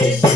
Bye.